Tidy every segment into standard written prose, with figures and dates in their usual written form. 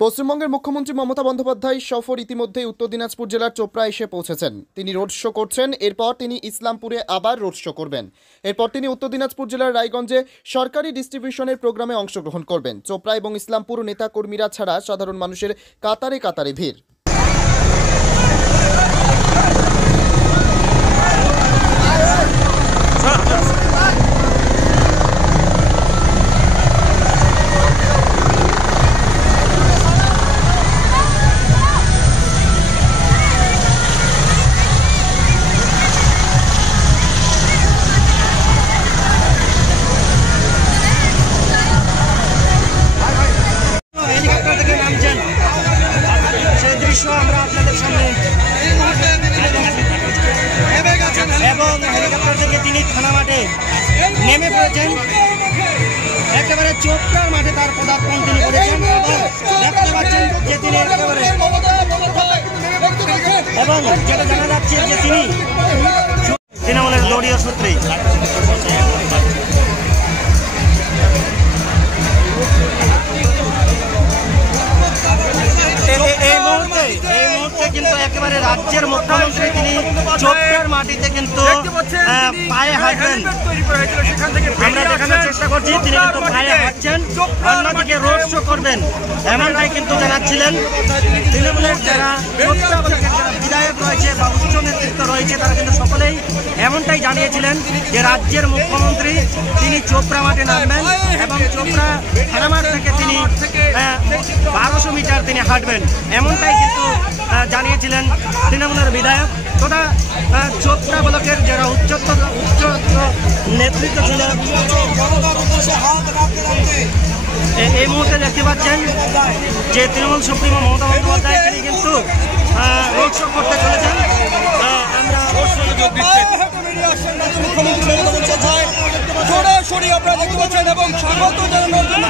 পশ্চিমবঙ্গের মুখ্যমন্ত্রী মমতা বন্দ্যোপাধ্যায় সফর ইতিমধ্যেই উত্তর দিনাজপুর জেলার চোপড়া এসে পৌঁছেছেন। তিনি রোড শো করছেন, এরপর তিনি ইসলামপুরে আবার রোড শো করবেন। এরপর তিনি উত্তর দিনাজপুর জেলার রায়গঞ্জে সরকারি ডিস্ট্রিবিউশনের প্রোগ্রামে অংশগ্রহণ করবেন। চোপড়া এবং ইসলামপুর নেতা কর্মীরা ছাড়া সাধারণ মানুষের কাতারে কাতারে ভিড়। আমরা আপনাদের সামনে এবং হেলিকপ্টার থেকে তিনি থানা মাঠে নেমে পড়েছেন। একেবারে চোপড়ার মাঠে তার পদার্পণ তিনি করেছেন এবং দেখতে পাচ্ছেন যে তিনি একেবারে এবং যেটা জানা যাচ্ছে যে তিনি তৃণমূলের দলীয় সূত্রেই এই মুহূর্তে কিন্তু একেবারে রাজ্যের মুখ্যমন্ত্রী তিনি চোপড়ার মাটিতে কিন্তু পায়ে হাঁটবেন। আমরা দেখানোর চেষ্টা করছি তিনি কিন্তু পায়ে হাঁটছেন, অন্যদিকে রোড শো করবেন এমনটাই কিন্তু জানাচ্ছিলেন তৃণমূলের যারা চোপড়া ব্লকের যারা বিধায়ক রয়েছে বা উচ্চ নেতৃত্ব রয়েছে তারা কিন্তু সকলেই এমনটাই জানিয়েছিলেন যে রাজ্যের মুখ্যমন্ত্রী তিনি চোপড়া মাঠে নামবেন এবং চোপড়া থানা মাঠ থেকে তিনি 1200 মিটার তিনি হাঁটবেন, এমনটাই কিন্তু জানিয়েছিলেন তৃণমূলের বিধায়ক তথা চোপড়া ব্লকের যারা উচ্চ নেতৃত্ব ছিল। এই মুহূর্তে দেখতে পাচ্ছেন যে তৃণমূল সুপ্রিমো মমতা বন্দ্যোপাধ্যায় তিনি কিন্তু রোড শো করতে চলেছেন। সরাসরি আপনারা দেখতে পাচ্ছেন এবং স্বাগত জানানোর জন্য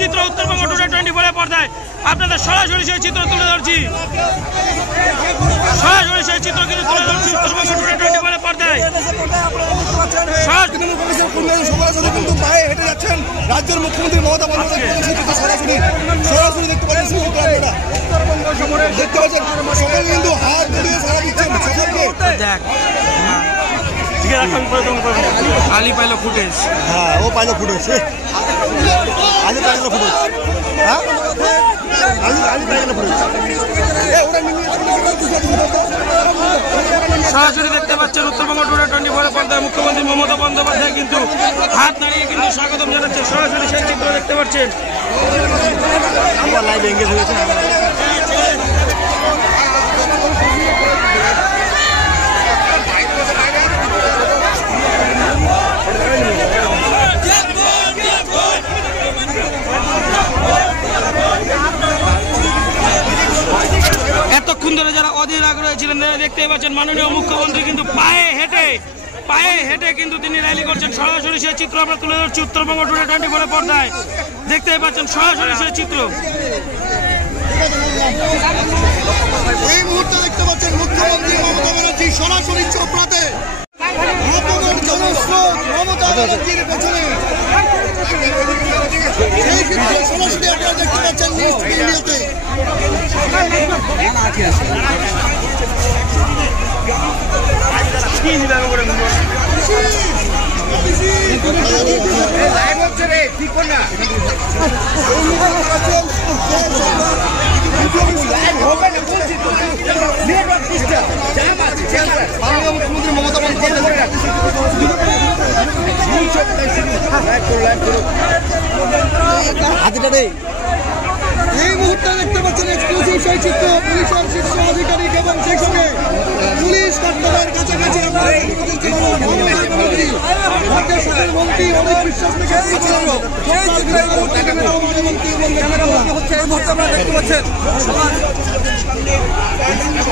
চিত্র উত্তরবঙ্গ টুডে 24 পর্দায় আপনাদের সরাসরি সেই চিত্র তুলে ধরছি। সরাসরি সেই চিত্র কিন্তু তুলে ধরছি উত্তরবঙ্গ টুডে 24 পর্দায়। কিন্তু পায়ে হেঁটে যাচ্ছেন রাজ্যের মুখ্যমন্ত্রী মমতা বন্দ্যোপাধ্যায় সরাসরি দেখতে পাচ্ছেন। দেখতে পাচ্ছেন সকলে কিন্তু হাত দিয়ে সারা দিচ্ছেন সকলকে। আলি পাইলো ফুটেজ, হ্যাঁ ও পাইলো ফুটেজ, আলি পাইলো ফুটেজ, হ্যাঁ আলি পাইলো ফুটেজ। সরাসরি দেখতে পাচ্ছেন উত্তরবঙ্গ টুডে 24 পর্দায় মুখ্যমন্ত্রী মমতা বন্দ্যোপাধ্যায় কিন্তু হাত দাঁড়িয়ে কিন্তু স্বাগতম জানাচ্ছে। সরাসরি সেই চিত্র দেখতে পাচ্ছেন। আমার লাইভ এঙ্গেজ হয়েছে। এতক্ষণ ধরে যারা অধীর আগ্রহী ছিলেন দেখতেই পাচ্ছেন মাননীয় মুখ্যমন্ত্রী কিন্তু পায়ে হেঁটে কিন্তু তিনি র্যালি করছেন। সরাসরি সেই চিত্র আমরা তুলে ধরছি উত্তরবঙ্গ টুডে 24 পর্দায় দেখতেই পাচ্ছেন সরাসরি সেই চিত্র। এই মুহূর্তে দেখতে পাচ্ছেন মুখ্যমন্ত্রী মমতা ব্যানার্জি সরাসরি চোপড়াতে মমতা ব্যানার্জির পেছনে সরাসরি আপনারা দেখতে পাচ্ছেন নিউজ ভিডিওতে। মুখ্যমন্ত্রী মমতা বন্দ্যোপাধ্যায় হাতিটা নেই। এই মুহূর্তে দেখতে পাচ্ছেন এক্সক্লুসিভ সেই চিত্র পুলিশের শীর্ষ আধিকারিক এবং সেই সঙ্গে পুলিশ কর্তাদের কাছাকাছি মন্ত্রী অনেক বিশ্বাস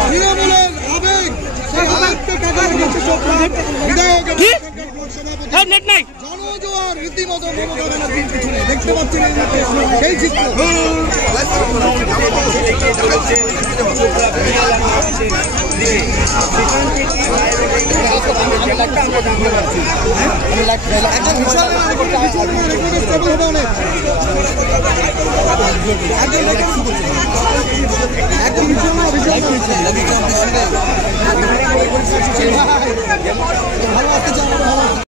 তৃণমূলের আবেগ সেই আবেগকে কাটানো গেছে বিধায়ক নেট নাই জনজোয়ার রীতিমতো মমতা ব্যানার্জির পিছনে দেখতে পাচ্ছেন সেই চিত্র। ভালো